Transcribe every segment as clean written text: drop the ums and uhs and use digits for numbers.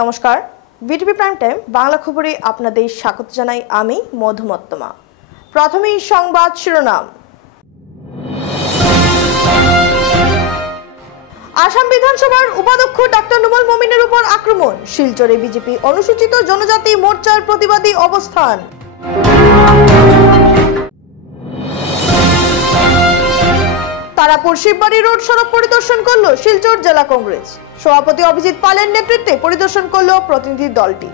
নমস্কার, BTV prime time Bangla খবরে আপনাদের স্বাগত জানাই আমি মধুমত্তমা। প্রথমেই সংবাদ শিরোনাম। আসাম বিধানসভার উপাধ্যক্ষ ডাক্তার নুমল মমিনের উপর আক্রমণ, শিলচরে বিজেপি অনুসূচিত জনজাতি মোর্চার প্রতিবাদী অবস্থান। তারাপুর শিববাড়ি রোড সড়ক পরিদর্শন করল শিলচর জেলা কংগ্রেস। সভাপতি অভিজিৎ পালের নেতৃত্বে পরিদর্শন করল প্রতিনিধি দলটি।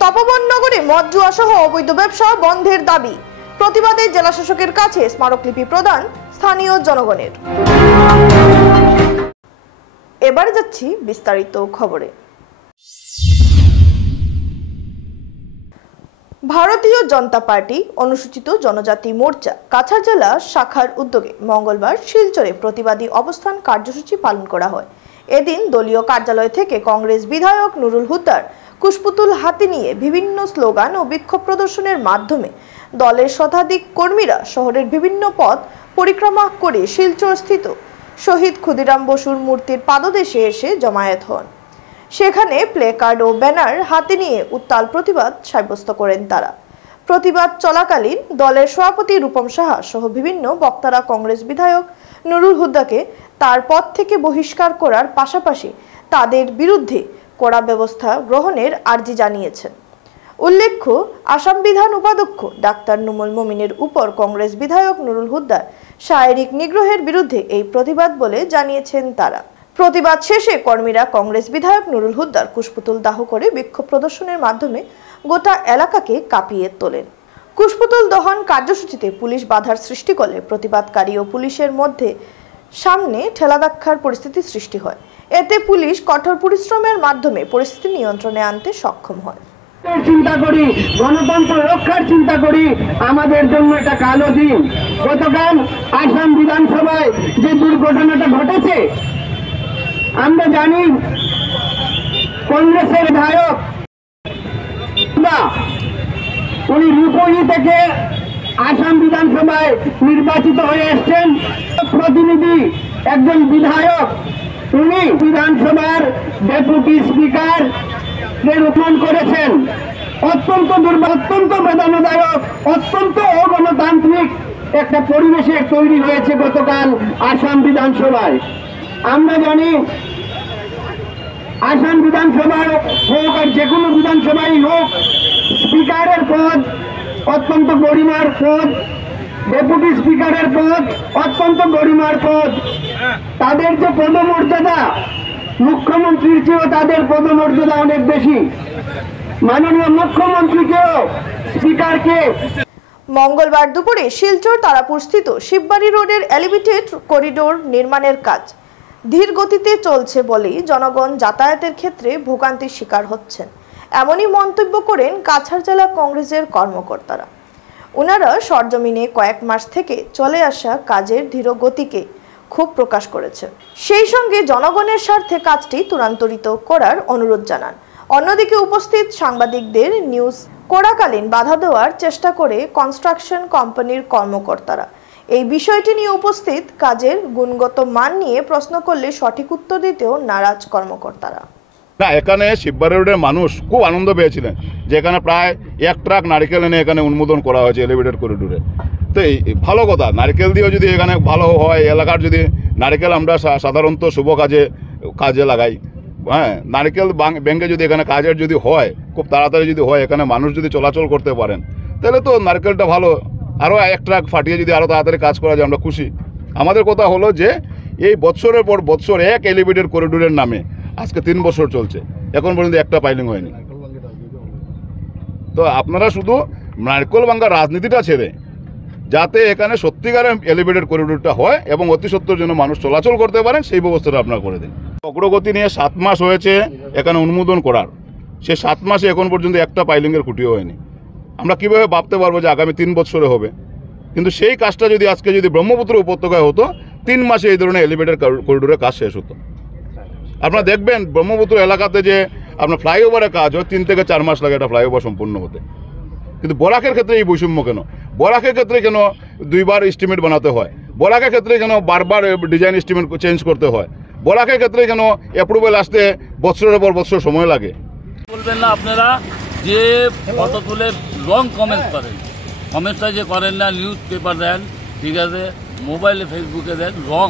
তপবন নগরে মদ জুয়া সহ অবৈধ ব্যবসা বন্ধের দাবি, প্রতিবাদে জেলা শাসকের কাছে স্মারকলিপি প্রদান স্থানীয় জনগণের। এবারে যাচ্ছি বিস্তারিত খবরে। ভারতীয় জনতা পার্টি অনুসূচিত জনজাতি মোর্চা কাছাড় জেলা শাখার উদ্যোগে মঙ্গলবার শিলচরে প্রতিবাদী অবস্থান কার্যসূচি পালন করা হয়। এদিন দলীয় কার্যালয় থেকে কংগ্রেস বিধায়ক নুরুল হুদার কুশপুতুল হাতে নিয়ে বিভিন্ন স্লোগান ও বিক্ষোভ প্রদর্শনের মাধ্যমে দলের শতাধিক কর্মীরা শহরের বিভিন্ন পথ পরিক্রমা করে শিলচর স্থিত শহীদ ক্ষুদিরাম বসুর মূর্তির পাদদেশে এসে জমায়েত হন। সেখানে প্লে কার্ড ও ব্যানার হাতে নিয়ে উত্তাল প্রতিবাদ সাব্যস্ত করেন তারা। প্রতিবাদ চলাকালীন দলের সভাপতি রূপম সাহা সহ বিভিন্ন বক্তারা কংগ্রেস বিধায়ক নুরুল হুদাকে তার পদ থেকে বহিষ্কার করার পাশাপাশি তাদের বিরুদ্ধে কড়া ব্যবস্থা গ্রহণের আর্জি জানিয়েছেন। উল্লেখ্য, আসাম বিধান উপাধ্যক্ষ ডাক্তার নুমল মমিনের উপর কংগ্রেস বিধায়ক নুরুল হুদার শারীরিক নিগ্রহের বিরুদ্ধে এই প্রতিবাদ বলে জানিয়েছেন তারা। প্রতিবাদ শেষে কর্মীরা কংগ্রেস বিধায়ক নুরুল হুদার কুশপুতুল দাহ করে বিক্ষোভ প্রদর্শনের মাধ্যমে গোটা এলাকাকে কাঁপিয়ে তোলেন। কুশপুতুল দহন কার্যসূচিতে পুলিশ বাধার সৃষ্টি করলে প্রতিবাদকারী ও পুলিশের মধ্যে সামনে ঠেলাধাক্কার পরিস্থিতি সৃষ্টি হয়। এতে পুলিশ কঠোর পরিশ্রমের মাধ্যমে পরিস্থিতি নিয়ন্ত্রণে আনতে সক্ষম হয়। চিন্তা করি, গণতন্ত্র রক্ষার চিন্তা করি, আমাদের জন্য এটা কালো দিন। গতকাল আসাম বিধানসভায় যে দুর্ঘটনাটা ঘটেছে, আমরা জানি কংগ্রেসের বিধায়ক উনি রূপহী থেকে আসাম বিধানসভায় নির্বাচিত হয়ে এসছেন। প্রতিনিধি একজন বিধায়ক, উনি বিধানসভার ডেপুটি স্পিকার রোপণ করেছেন। অত্যন্ত অত্যন্ত বেদনাদায়ক, অত্যন্ত অগণতান্ত্রিক একটা পরিবেশে তৈরি হয়েছে গতকাল আসাম বিধানসভায়। আমরা জানি আসাম বিধানসভার হোক আর যে কোনো বিধানসভায় হোক, স্পিকারের পদ অত্যন্ত গরিমার পদ, ডেপুটি স্পিকারের পদ অত্যন্ত গরিমার পদ। তাদের যে পদমর্যাদা, মুখ্যমন্ত্রীর চেয়েও তাদের পদমর্যাদা অনেক বেশি। মাননীয় মুখ্যমন্ত্রীকেও স্পিকারকে। মঙ্গলবার দুপুরে শিলচর তারাপুর স্থিত শিববাড়ি রোডের এলিভেটেড করিডোর নির্মাণের কাজ ধীর গতিতে চলছে বলেই জনগণ যাতায়াতের ক্ষেত্রে ভোগান্তির শিকার হচ্ছেন, এমনই মন্তব্য করেন কাছাড় জেলা কংগ্রেসের কর্মকর্তারা। ওনারা সরজমিনে কয়েক মাস থেকে চলে আসা কাজের ধীর গতিকে ক্ষোভ প্রকাশ করেছেন। সেই সঙ্গে জনগণের স্বার্থে কাজটি ত্বরান্বিত করার অনুরোধ জানান। অন্যদিকে উপস্থিত সাংবাদিকদের নিউজ করাকালীন বাধা দেওয়ার চেষ্টা করে কনস্ট্রাকশন কোম্পানির কর্মকর্তারা। এই বিষয়টি নিয়ে উপস্থিত কাজের গুণগত মান নিয়ে প্রশ্ন করলে সঠিক উত্তর দিতেও নারাজ কর্মকর্তারা। না, এখানে শিববাড়ি রোডের মানুষ খুব আনন্দ পেয়েছিলেন যে এখানে প্রায় 1 ট্রাক নারকেল এনে এখানে উন্মোদন করা হয়েছে এলিভেটেড করিডোরে। তো এই ভালো কথা, নারকেল দিয়েও যদি এখানে ভালো হয়, এলাকার যদি নারকেল আমরা সাধারণত শুভ কাজে লাগাই, হ্যাঁ, নারকেল ব্যাংকে যদি এখানে কাজের যদি হয়, খুব তাড়াতাড়ি যদি হয়, এখানে মানুষ যদি চলাচল করতে পারেন, তাহলে তো নারকেলটা ভালো। আরও 1 ট্রাক ফাটিয়ে যদি আরও তাড়াতাড়ি কাজ করা যায়, আমরা খুশি। আমাদের কথা হলো যে এই বছরের পর বছর এক এলিভেটেড করিডোরের নামে আজকে 3 বছর চলছে, এখন পর্যন্ত একটা পাইলিং হয়নি। তো আপনারা শুধু নারকেল ভাঙ্গার রাজনীতিটা ছেড়ে যাতে এখানে সত্যিকারের এলিভেটেড করিডোরটা হয় এবং অতি সত্ত্বর জন্য মানুষ চলাচল করতে পারেন, সেই ব্যবস্থাটা আপনারা করে দিন। অগ্রগতি নিয়ে 7 মাস হয়েছে এখানে অনুমোদন করার, সে 7 মাসে এখন পর্যন্ত একটা পাইলিংয়ের খুঁটিও হয়নি। আমরা কীভাবে ভাবতে পারবো যে আগামী 3 বছরে হবে? কিন্তু সেই কাজটা যদি আজকে যদি ব্রহ্মপুত্র উপত্যকায় হতো, 3 মাসে এই ধরনের এলিভেটেড করিডোরের কাজ শেষ হতো। আপনারা দেখবেন ব্রহ্মপুত্র এলাকাতে যে আপনার ফ্লাইওভারের কাজ হয় 3 থেকে 4 মাস লাগে একটা ফ্লাইওভার সম্পূর্ণ হতে। কিন্তু বরাকের ক্ষেত্রে এই বৈষম্য কেন? বরাকের ক্ষেত্রে কেন 2 বার এস্টিমেট বানাতে হয়? বলাকের ক্ষেত্রে কেন বারবার ডিজাইন এস্টিমেট চেঞ্জ করতে হয়, বলাকের ক্ষেত্রে কেন অ্যাপ্রুভেল আসতে বছরের পর বছর সময় লাগে। বলবেন না আপনারা যে ফটো তুলে রং কমেন্ট করেন, কমেন্টটা যে করেন না, নিউজ পেপার দেন, ঠিক আছে, মোবাইলে ফেসবুকে দেন, রং।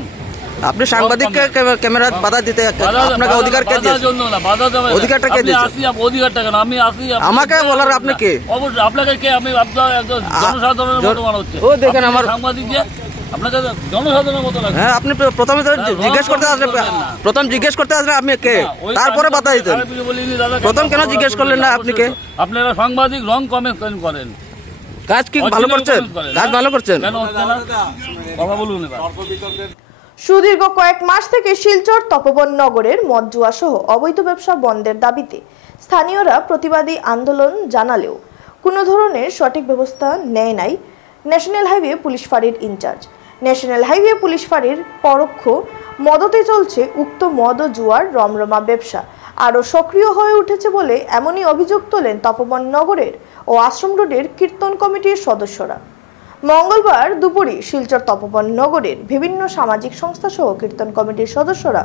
আপনি সাংবাদিককে ক্যামেরা বাধা দিতে আপনাকে অধিকার কে দিয়েছে? জন্য না, বাধা দেবে না। অধিকারটা কে দিয়েছে? আসি অধিকারটা কেন? আমি আসি, আমাকে বলার আপনি কে? অবশ্যই আপনাকে কে? আমি আপনার একজন জনসাধারণের মতো মনে হচ্ছে। ও দেখেন আমার সাংবাদিক যে আপনাকে জনসাধারণের মতো লাগে। হ্যাঁ, আপনি প্রথমে তো জিজ্ঞেস করতে আসলে, প্রথম জিজ্ঞেস করতে আসলে আপনি কে, তারপরে বাধা দিতেন। প্রথম কেন জিজ্ঞেস করলেন না আপনি কে? আপনারা সাংবাদিক রং কমেন্ট করেন, কাজ কি ভালো করছেন? কাজ ভালো করছেন কেন হচ্ছে না? কথা বলুন এবার। সুদীর্ঘ কয়েক মাস থেকে শিলচর তপবন নগরের মদ জুয়া সহ অবৈধ ব্যবসা বন্ধের দাবিতে স্থানীয়রা প্রতিবাদী আন্দোলন জানালেও কোনো ধরনের সঠিক ব্যবস্থা নেয় নাই ন্যাশনাল হাইওয়ে পুলিশ ফাঁড়ির ইনচার্জ। ন্যাশনাল হাইওয়ে পুলিশ ফাঁড়ির পরোক্ষ মদতে চলছে উক্ত মদ ও জুয়ার রমরমা ব্যবসা আরও সক্রিয় হয়ে উঠেছে বলে এমনই অভিযোগ তোলেন তপবন নগরের ও আশ্রম রোডের কীর্তন কমিটির সদস্যরা। মঙ্গলবার দুপুরে শিলচর তপবন নগরের বিভিন্ন সামাজিক সংস্থা সহ কীর্তন কমিটির সদস্যরা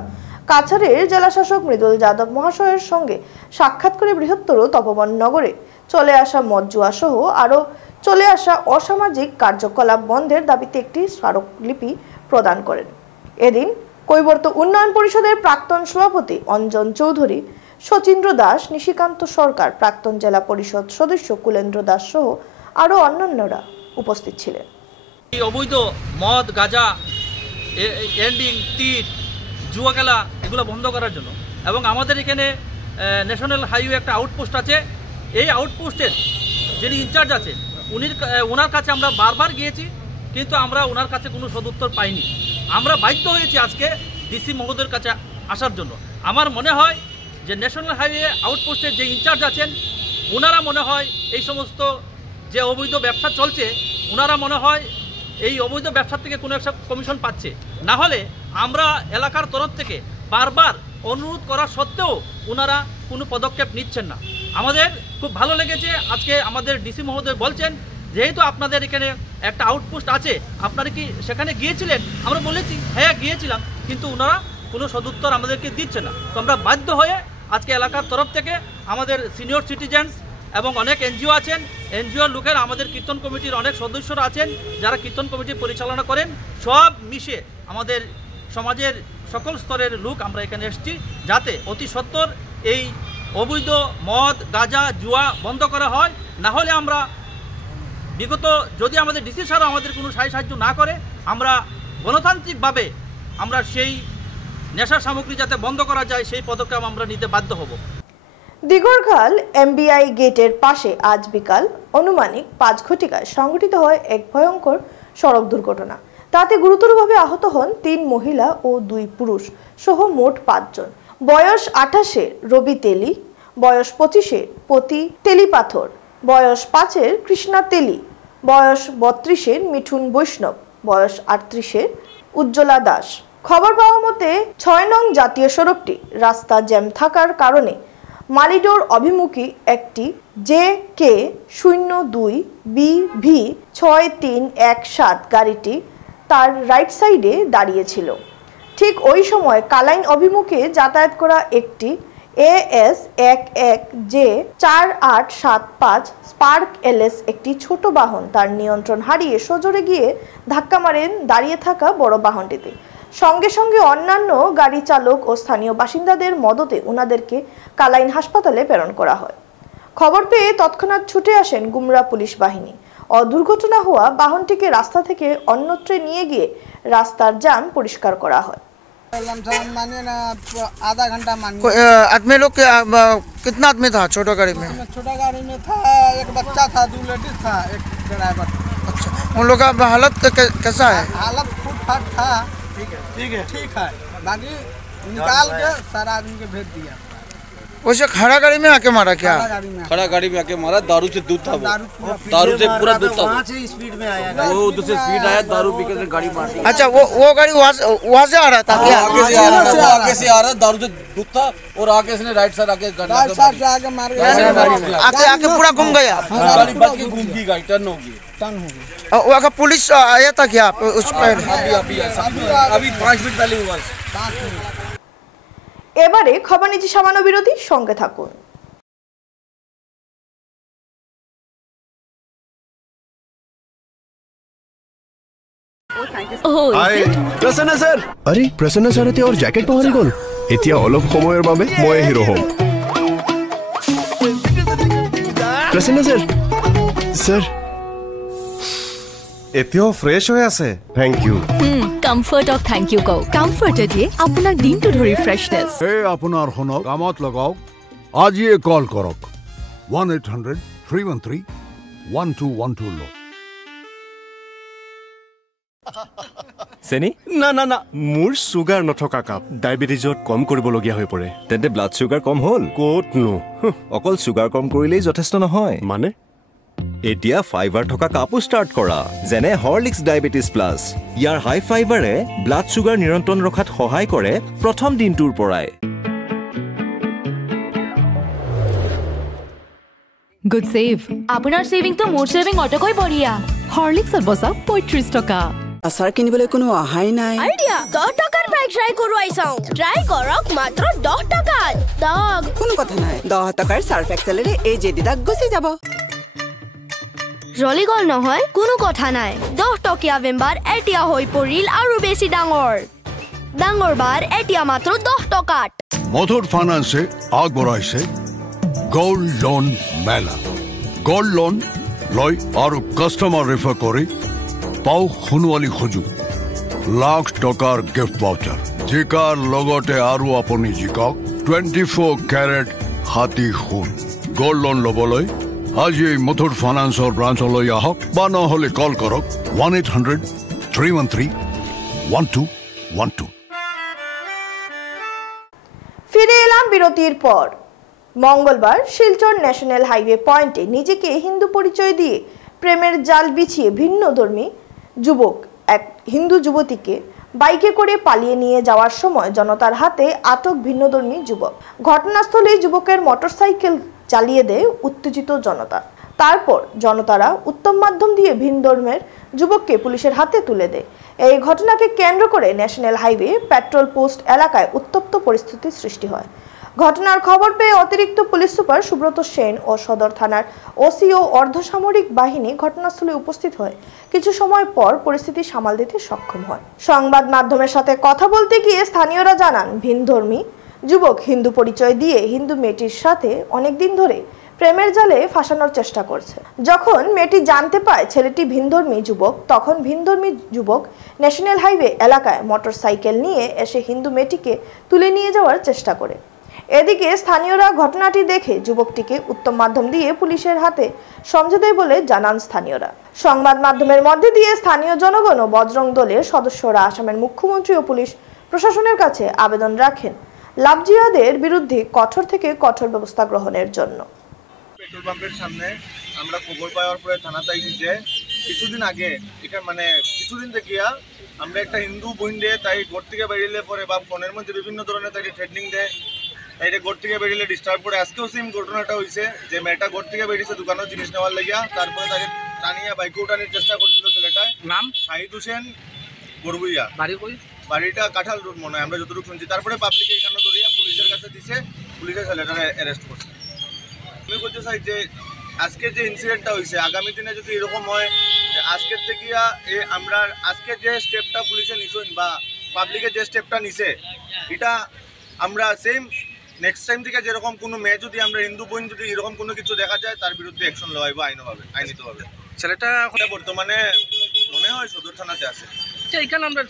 কাছাড়ের জেলাশাসক মৃদুল যাদব মহাশয়ের সঙ্গে সাক্ষাৎ করে বৃহত্তর তপবন নগরে চলে আসা মদ জুয়া সহ আরও চলে আসা অসামাজিক কার্যকলাপ বন্ধের দাবিতে একটি স্মারকলিপি প্রদান করেন। এদিন কৈবর্ত উন্নয়ন পরিষদের প্রাক্তন সভাপতি অঞ্জন চৌধুরী, শচীন্দ্র দাস, নিশিকান্ত সরকার, প্রাক্তন জেলা পরিষদ সদস্য কুলেন্দ্র দাস সহ আরও অন্যান্যরা উপস্থিত ছিলেন। এই অবৈধ মদ, গাঁজা, এন্ডিং, টিট, জুয়া খেলা এগুলো বন্ধ করার জন্য এবং আমাদের এখানে ন্যাশনাল হাইওয়ে একটা আউটপোস্ট আছে। এই আউটপোস্টের যিনি ইনচার্জ আছে ওনার কাছে আমরা বারবার গিয়েছি, কিন্তু আমরা ওনার কাছে কোনো সদুত্তর পাইনি। আমরা বাধ্য হয়েছি আজকে ডিসি মহোদয়ের কাছে আসার জন্য। আমার মনে হয় যে ন্যাশনাল হাইওয়ে আউটপোস্টের যে ইনচার্জ আছেন ওনারা মনে হয় এই সমস্ত যে অবৈধ ব্যবসা চলছে ওনারা মনে হয় এই অবৈধ ব্যবসা থেকে কোনো একটা কমিশন পাচ্ছে। না হলে আমরা এলাকার তরফ থেকে বারবার অনুরোধ করা সত্ত্বেও ওনারা কোনো পদক্ষেপ নিচ্ছেন না। আমাদের খুব ভালো লেগেছে আজকে আমাদের ডিসি মহোদয় বলছেন যেহেতু আপনাদের এখানে একটা আউটপোস্ট আছে, আপনারা কি সেখানে গিয়েছিলেন? আমরা বলেছি হ্যাঁ গিয়েছিলাম, কিন্তু ওনারা কোনো সদুত্তর আমাদেরকে দিচ্ছে না। তো আমরা বাধ্য হয়ে আজকে এলাকার তরফ থেকে আমাদের সিনিয়র সিটিজেন্স এবং অনেক এনজিও আছেন, এনজিওর লোকের, আমাদের কীর্তন কমিটির অনেক সদস্যরা আছেন যারা কীর্তন কমিটি পরিচালনা করেন, সব মিশে আমাদের সমাজের সকল স্তরের লোক আমরা এখানে এসেছি যাতে অতি সত্বর এই অবৈধ মদ, গাঁজা, জুয়া বন্ধ করা হয়। না হলে আমরা বিগত যদি আমাদের ডিসি সারা আমাদের কোনো সাহায্য না করে আমরা গণতান্ত্রিকভাবে আমরা সেই নেশার সামগ্রী যাতে বন্ধ করা যায় সেই পদক্ষেপ আমরা নিতে বাধ্য হব। দিগরখাল এমবিআই গেটের পাশে আজ বিকাল অনুমানিক 5 ঘটিকায় সংঘটিত হয় এক ভয়ঙ্কর সড়ক দুর্ঘটনা। তাতে গুরুতরভাবে আহত হন 3 মহিলা ও 2 পুরুষ সহ মোট 5 জন। বয়স 28-এর রবি তেলি, বয়স 25-এর পতি তেলি পাথর, বয়স 5-এর কৃষ্ণা তেলি, বয়স 32-এর মিঠুন বৈষ্ণব, বয়স 38-এর উজ্জ্বলা দাস। খবর পাওয়া মতে 6 নং জাতীয় সড়কটি রাস্তা জ্যাম থাকার কারণে মালিডোর অভিমুখী একটি JK02BV 6317 গাড়িটি তার রাইট সাইডে দাঁড়িয়েছিল। ঠিক ওই সময় কালাইন অভিমুখে যাতায়াত করা একটি AS11J4875 স্পার্ক LS একটি ছোট বাহন তার নিয়ন্ত্রণ হারিয়ে সজোরে গিয়ে ধাক্কা মারেন দাঁড়িয়ে থাকা বড় বাহনটিতে। সঙ্গে সঙ্গে অন্যান্য গাড়ি চালক ও স্থানীয় বাসিন্দাদের মদতে ওনাদেরকে কালাইন হাসপাতালে প্রেরণ করা হয়। খবর পেয়ে তৎক্ষণাৎ ছুটে আসেন গুমরা পুলিশ বাহিনী ও দুর্ঘটনা হওয়া বাহনটিকে রাস্তা থেকে অন্যত্রে নিয়ে গিয়ে রাস্তার জ্যাম পরিষ্কার করা হয়। मानिए ना आधा घंटा मानिए। आदमी लोग कितना आदमी था छोटा गाड़ी में? छोटा गाड़ी में था एक बच्चा था, 2 लेडीज था, एक ड्राइवर। अच्छा, उन लोग का हालत कैसा है? हालत फूट फाट था, ठीक है ठीक है, बाकी निकाल के सारा आदमी के भेज दिया। वैसे खड़ा गाड़ी में आके मारा क्या? खड़ा गाड़ी में आके मारा, दारू से दूध था वो, दारू से पूरा दूध था वो स्पीड में आया, वो उधर से स्पीड आया, दारू पी के गाड़ी मार दी। अच्छा वो गाड़ी वहाँ से आ रहा था क्या? आगे से आ रहा था, आगे से आ रहा, दारू से दूध था और आगे इसने राइट साइड आके आके पूरा घूम गया, गाड़ी बच के घूम गई, गाड़ी टर्न होगी। वहाँ पुलिस आया था क्या उस पर? अभी 5 मिनट पहले हुआ। এবারে খবর নিচ্ছি সামান্য বিরতি, সঙ্গে থাকুন। প্ৰসন্ন স্যার, আরে প্ৰসন্ন স্যার এতিয়া ওর জ্যাকেট পাহৰি গ'ল। এতিয়া অলপ সময়ৰ বাবে মই হিৰো হ'ম। প্ৰসন্ন স্যার, স্যার এতিয়াও ফ্ৰেছ হৈ আছে। Thank you. Comfort of thank you কও। কমফৰ্টে দিয়ে আপোনাক দিনটো ধৰি ফ্ৰেছনেছ। এই আপোনাৰ শুনক, কামত লগাওক, আজিয়ে কল কৰক 1-800-313-1212 লৈ। চেনি? না না না, মোৰ চুগাৰ নথকা কাপ ডায়েবেটিছত কম কৰিবলগীয়া হৈ পৰে। তেন্তে ব্লাড চুগাৰ কম হ'ল? ক'তনো, অকল চুগাৰ কম কৰিলেই যথেষ্ট নহয়। মানে এতিয়া ফাইবাৰ থকা কাপো ষ্টাৰ্ট কৰা, যেনে হৰলিক্স ডায়েবেটিছ প্লাছ। ইয়াৰ হাই ফাইবাৰে ব্লাড চুগাৰ নিয়ন্ত্ৰণ ৰখাত সহায় কৰে প্ৰথম দিনটোৰ পৰাই। Good save. আপোনাৰ সেভিং তো মোৰ সেভিং অটকৈ বঢ়িয়া। হৰলিক্সত বছক 35 টকা। আচাৰ কিনিবলৈ কোনো অহাই নাই। আইডিয়া 10 টকাৰ বাইক ট্ৰাই কৰোৱাই চাও। ট্ৰাই কৰক মাত্ৰ 10 টকাত। দগ কোনো কথা নাই, 10 টকাৰ সাৰ্ফ এক্সেলেৰে এই জেডিটা গুচি যাব। জ্বলি গল নহয়, কোনো কথা নাই। 10 টকীয়া বেম্বাৰ এতিয়া হৈ পৰিল আৰু বেছি ডাঙৰ। ডাঙৰ বাৰ এতিয়া মাত্ৰ 10 টকাত। মথুৰ ফাইনেন্সে আগবঢ়াইছে গোল্ড লোন মেলা। গোল্ড লোন লৈ আৰু কাষ্টমাৰ ৰেফাৰ কৰি পাও সোণোৱালী সুযোগ, লাখ টকাৰ গিফ্ট ভাউচাৰ। জিকাৰ লগতে আৰু আপুনি জিকক 24 কেৰেট হাতী সোণ। গোল্ড লোন ল'বলৈ আজি মুথুট ফাইনেন্সৰ ব্ৰাঞ্চলৈ আহক বা নহ'লে কল কৰক 1-800-313-1212। ফিরে এলাম বিরতির পর। মঙ্গলবার শিলচর ন্যাশনাল হাইওয়ে পয়েন্টে নিজেকে হিন্দু পরিচয় দিয়ে প্রেমের জাল বিছিয়ে ভিন্নধর্মী যুবক এক হিন্দু যুবতীকে বাইকে করে পালিয়ে নিয়ে যাওয়ার সময় জনতার হাতে আটক ভিন্নধর্মী যুবক। ঘটনাস্থলে যুবকের মোটরসাইকেল চালিয়ে দেয় উত্তেজিত জনতা। তারপর জনতারা উত্তম মাধ্যম দিয়ে ভিন ধর্মের যুবককে পুলিশের হাতে তুলে দেয়। এই ঘটনাকে কেন্দ্র করে ন্যাশনাল হাইওয়ে পেট্রোল পোস্ট এলাকায় উত্তপ্ত পরিস্থিতির সৃষ্টি হয়। ঘটনার খবর পেয়ে অতিরিক্ত পুলিশ সুপার সুব্রত সেন ও সদর থানার ওসি ও অর্ধসামরিক বাহিনী ঘটনাস্থলে উপস্থিত হয়। কিছু সময় পর পরিস্থিতি সামাল দিতে সক্ষম হয়। সংবাদ মাধ্যমের সাথে কথা বলতে গিয়ে স্থানীয়রা জানান, ভিনধর্মী যুবক হিন্দু পরিচয় দিয়ে হিন্দু মেয়েটির সাথে অনেকদিন ধরে প্রেমের জালে ফাঁসানোর চেষ্টা করছে। যখন মেয়েটি জানতে পায় ছেলেটি ভিনধর্মী যুবক, তখন ভিনধর্মী যুবক ন্যাশনাল হাইওয়ে এলাকায় মোটরসাইকেল নিয়ে এসে হিন্দু মেয়েটিকে তুলে নিয়ে যাওয়ার চেষ্টা করে। এদিকে স্থানীয়রা ঘটনাটি দেখে যুবকটিকে উত্তম মাধ্যম দিয়ে পুলিশের হাতে সমঝে দেয় বলে জানান স্থানীয়রা। সংবাদ মাধ্যমের মধ্যে দিয়ে স্থানীয় জনগণ ও বজরং দলের সদস্যরা আসামের মুখ্যমন্ত্রী ও পুলিশ প্রশাসনের কাছে আবেদন রাখেন লাভজিয়াদের বিরুদ্ধে কঠোর থেকে কঠোর ব্যবস্থা গ্রহণের জন্য। পেট্রোল পাম্পের সামনে আমরা খবর পাওয়ার পরে থানাতে আইছি যে কিছুদিন আগে এখানে কিছুদিন দেখিয়া আমরা একটা হিন্দু বোন দিয়ে তাই ঘর থেকে বেরিয়ে পরে বা ফোনের মধ্যে বিভিন্ন ধরনের তাই থ্রেটনিং দেয়, তাই ঘর থেকে বেরিয়ে ডিস্টার্ব করে। আজকেও সেম ঘটনাটা হয়েছে যে মেয়েটা ঘর থেকে বেরিয়েছে দোকানের জিনিস নেওয়ার লাগিয়া, তারপরে তাকে টানিয়া বাইকে উঠানোর চেষ্টা করছিল। ছেলেটার নাম শাহিদ হোসেন বড়বুইয়া, বাড়িটা কাঁঠাল রোড মনে হয় আমরা যতটুকু শুনছি। তারপরে পাবলিকে এখানে ধরিয়া পুলিশের কাছে দিছে, পুলিশে ছেলেটাকে অ্যারেস্ট করছে। আমি বলতে চাই যে আজকের যে ইনসিডেন্টটা হয়েছে আগামী দিনে যদি এরকম হয়, আজকের থেকে আমরা আজকের যে স্টেপটা পুলিশে নিছেন বা পাবলিকে যে স্টেপটা নিছে, এটা আমরা সেম নেক্সট টাইম থেকে যেরকম কোনো মেয়ে যদি আমরা হিন্দু বোন যদি এরকম কোনো কিছু দেখা যায় তার বিরুদ্ধে অ্যাকশন লওয়া হবে আইনিতভাবে। ছেলেটা বর্তমানে মনে হয় সদর থানাতে আছে। এইখানে আমরা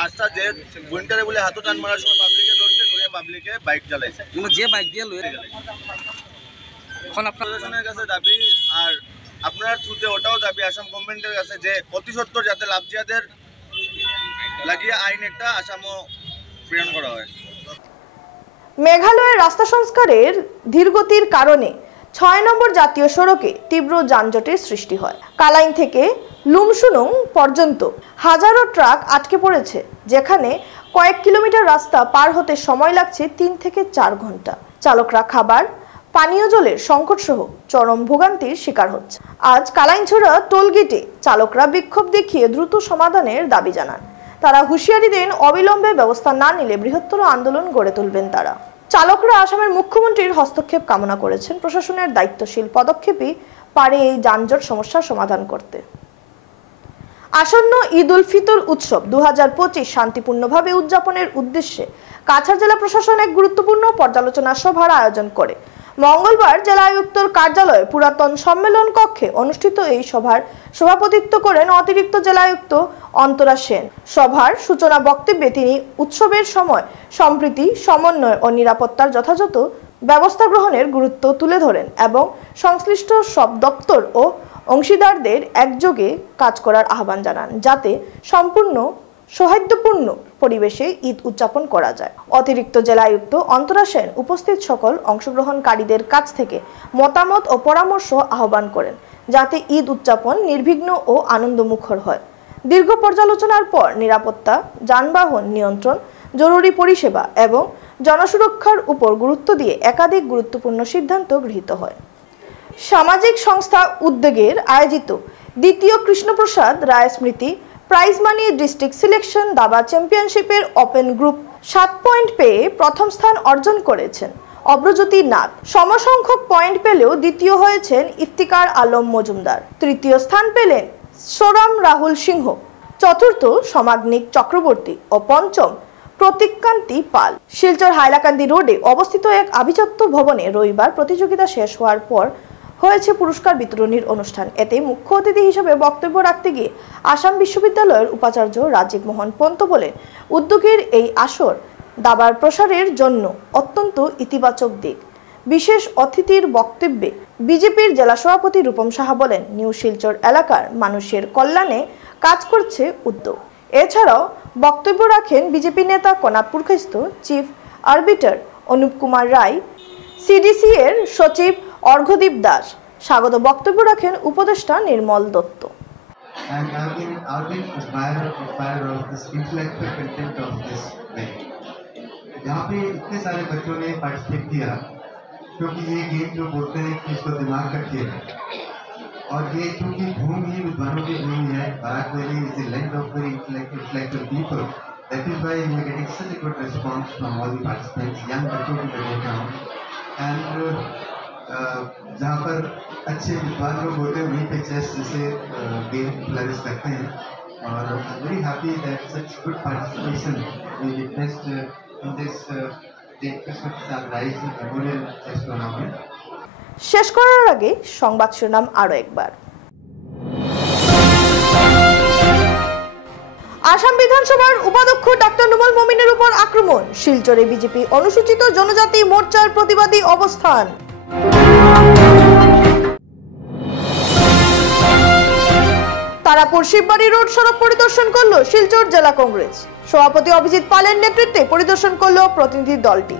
রাস্তা যে বোনটারে বলে হাতও টান মারার সময় পাবলিকে ধরছে, ধরে পাবলিকে বাইক চালাইছে, যে বাইক দিয়ে লয়ে এখন আপনাদের কাছে দাবি আর আপনার থ্রুতে ওটাও দাবি আসাম গভর্নমেন্টের কাছে যে অতি সত্বর যাতে লাভজিয়াদের লাগিয়ে আইন একটা আসামও প্রেরণ করা হয়। মেঘালয়ের রাস্তা সংস্কারের ধীরগতির কারণে ৬ নম্বর জাতীয় সড়কে তীব্র যানজটের সৃষ্টি হয়। কালাইন থেকে লুমসুনুং পর্যন্ত হাজারো ট্রাক আটকে পড়েছে, যেখানে কয়েক কিলোমিটার রাস্তা পার হতে সময় লাগছে ৩ থেকে ৪ ঘন্টা। চালকরা খাবার, পানীয় জলের সংকট সহ চরম ভোগান্তির শিকার হচ্ছে। আজ কালাইনছড়া টোলগেটে চালকরা বিক্ষোভ দেখিয়ে দ্রুত সমাধানের দাবি জানান। তারা হুঁশিয়ারি দেন অবিলম্বে ব্যবস্থা না নিলে বৃহত্তর আন্দোলন গড়ে তুলবেন তারা। চালকরা আসামের মুখ্যমন্ত্রীর হস্তক্ষেপ কামনা করেছেন। প্রশাসনের দায়িত্বশীল পদক্ষেপই পারে এই যানজট সমস্যার সমাধান করতে। আসন্ন ঈদ উল ফিতর উৎসব 2025 শান্তিপূর্ণভাবে উদযাপনের উদ্দেশ্যে কাছাড় জেলা প্রশাসন এক গুরুত্বপূর্ণ পর্যালোচনা সভার আয়োজন করে। মঙ্গলবার জেলা আয়ুক্তর কার্যালয়ে পুরাতন সম্মেলন কক্ষে অনুষ্ঠিত এই সভার সভাপতিত্ব করেন অতিরিক্ত জেলা আয়ুক্ত অন্তরা সেন। সভার সূচনা বক্তব্যে তিনি উৎসবের সময় সম্প্রীতি, সমন্বয় ও নিরাপত্তার যথাযথ ব্যবস্থা গ্রহণের গুরুত্ব তুলে ধরেন এবং সংশ্লিষ্ট সব দপ্তর ও অংশীদারদের একযোগে কাজ করার আহ্বান জানান, যাতে সম্পূর্ণ সৌহার্দ্যপূর্ণ পরিবেশে ঈদ উদযাপন করা যায়। অতিরিক্ত জেলা আয়ুক্ত অন্তরা সেন উপস্থিত সকল অংশগ্রহণকারীদের কাছ থেকে মতামত ও পরামর্শ আহ্বান করেন, যাতে ঈদ উদযাপন নির্বিঘ্ন ও আনন্দমুখর হয়। দীর্ঘ পর্যালোচনার পর নিরাপত্তা, যানবাহন নিয়ন্ত্রণ, জরুরি পরিষেবা এবং জনসুরক্ষার উপর গুরুত্ব দিয়ে একাধিক গুরুত্বপূর্ণ সিদ্ধান্ত গৃহীত হয়। সামাজিক সংস্থা উদ্যোগের আয়োজিত দ্বিতীয় কৃষ্ণপ্রসাদ রায় স্মৃতি প্রাইজ মানি ডিস্ট্রিক্ট সিলেকশন দাবা চ্যাম্পিয়নশিপের ওপেন গ্রুপ 7 পয়েন্ট পেয়ে প্রথম স্থান অর্জন করেছেন অব্রজ্যোতি নাথ। সমসংখ্যক পয়েন্ট পেলেও দ্বিতীয় হয়েছেন ইফতিকার আলম মজুমদার। তৃতীয় স্থান পেলেন সোরাম রাহুল সিংহ, চতুর্থ সমাগ্নিক চক্রবর্তী ও পঞ্চম প্রতীককান্তি পাল। শিলচর হাইলাকান্দি রোডে অবস্থিত এক আভিজাত্য ভবনে রবিবার প্রতিযোগিতা শেষ হওয়ার পর হয়েছে পুরস্কার বিতরণীর অনুষ্ঠান। এতে মুখ্য অতিথি হিসেবে বক্তব্য রাখতে গিয়ে আসাম বিশ্ববিদ্যালয়ের উপাচার্য রাজীব মোহন পন্ত বলেন, উদ্যোগের এই আসর দাবার প্রসারের জন্য অত্যন্ত ইতিবাচক দিক। বিশেষ অতিথির বক্তব্যে বিজেপির জেলা সভাপতি রূপম সাহা বলেন, নিউ শিলচর এলাকার মানুষের কল্যাণে কাজ করছে উদ্যোগ। এছাড়াও বক্তব্য রাখেন বিজেপি নেতা কনাপুরখস্ত চিফ আরবিটার অনুপ কুমার রায়, সিডিসি এর সচিব অর্ঘদীপ দাস। স্বাগত বক্তব্য রাখেন উপদেষ্টা নির্মল দত্ত। यहाँ पे इतने सारे बच्चों ने पार्टिसिपेट किया, क्योंकि ये गेम जो बोलते हैं कि इसको दिमाग का खेल है, और ये क्योंकि भूमि ही विद्वानों की भूमि है, Barak valley is the land of very intellectual people, that is why we are getting such a good response from all the participants, young बच्चों की वजह से। एंड जहाँ पर अच्छे विद्वान लोग होते हैं वहीं पे चेस जैसे गेम फ्लरिश करते हैं, और I am very happy that such good participation we witnessed in this Krishnaprasad Roy memorial chess tournament. শেষ করার আগে সংবাদ শিরোনাম আরো একবার। আসাম বিধানসভার উপাধ্যক্ষ ডাক্তার নুমল মমিনের উপর আক্রমণ, শিলচরে বিজেপি অনুসূচিত জনজাতি মোর্চার প্রতিবাদী অবস্থান। তারাপুর শিববাড়ি রোড সড়ক পরিদর্শন করল শিলচর জেলা কংগ্রেস। সভাপতি অভিজিৎ পালের নেতৃত্বে পরিদর্শন করল প্রতিনিধি দলটি।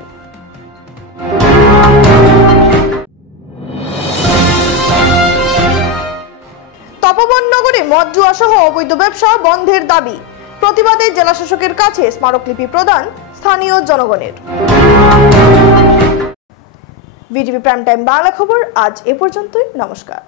তপবন নগরে মদ জুয়া সহ অবৈধ ব্যবসা বন্ধের দাবি, প্রতিবাদে জেলা শাসকের কাছে স্মারকলিপি প্রদান স্থানীয় জনগণের। ভিটিভি প্রাইম টাইম বাংলা খবর আজ এ পর্যন্তই। নমস্কার।